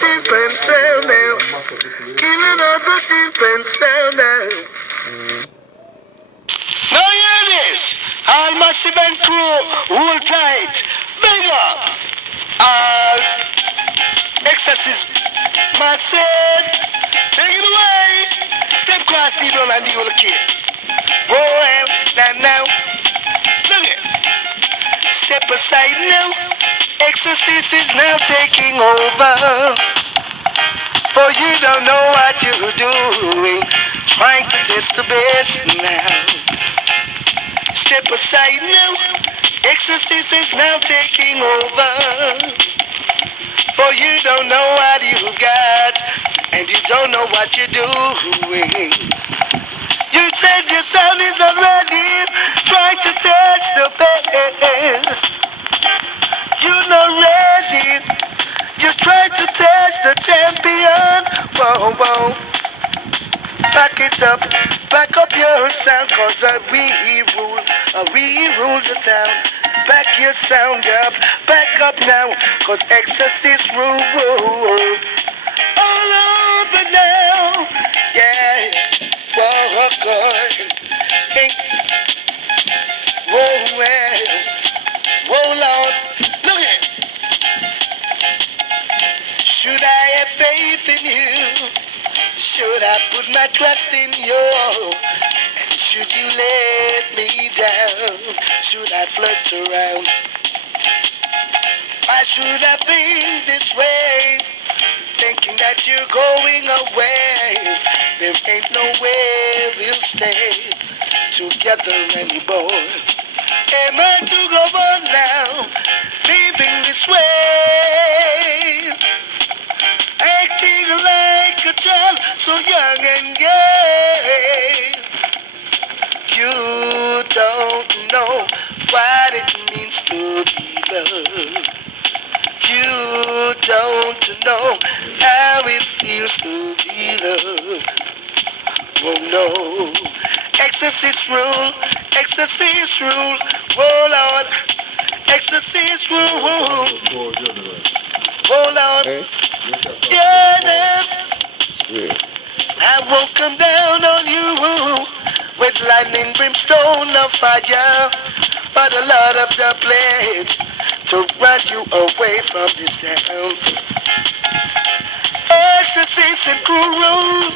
deep and sound now. Killing all the deep and sound now. Now hear this. All massive and crew, hold tight. Big up. All Exorcist. Massive. Take it away. Step across the door and deal with the kid. Whoa, now. Look it. Step aside now. Exorcist is now taking over. For you don't know what you're doing. Trying to test the best now. Step aside now. Exorcist is now taking over. For you don't know what you got. And you don't know what you're doing. You said your sound is not ready. Trying to touch the best. You're not ready. You tried to touch the champion. Whoa. Back it up. Back up your sound. Cause we rule the town. Back your sound up. Back up now. Cause Exorcist rule. All over now. Yeah. Whoa, God. Hey. Whoa, well. Whoa, Lord. Look at it. Should I have faith in you? Should I put my trust in you? And should you let me down? Should I flirt around? Why should I think this way? Thinking that you're going away. There ain't no way we'll stay together anymore. Am I to go on now? Living this way. Acting like a child so young and gay. You don't know what it means to be loved. You don't know how it feels to be loved. Oh no. Exorcist rule. Oh Lord. Exorcist rule. Oh Lord. Yeah. I won't come down on you with lightning, brimstone, of fire, but a lot of the pledge to run you away from this town. Exorcist and cruel.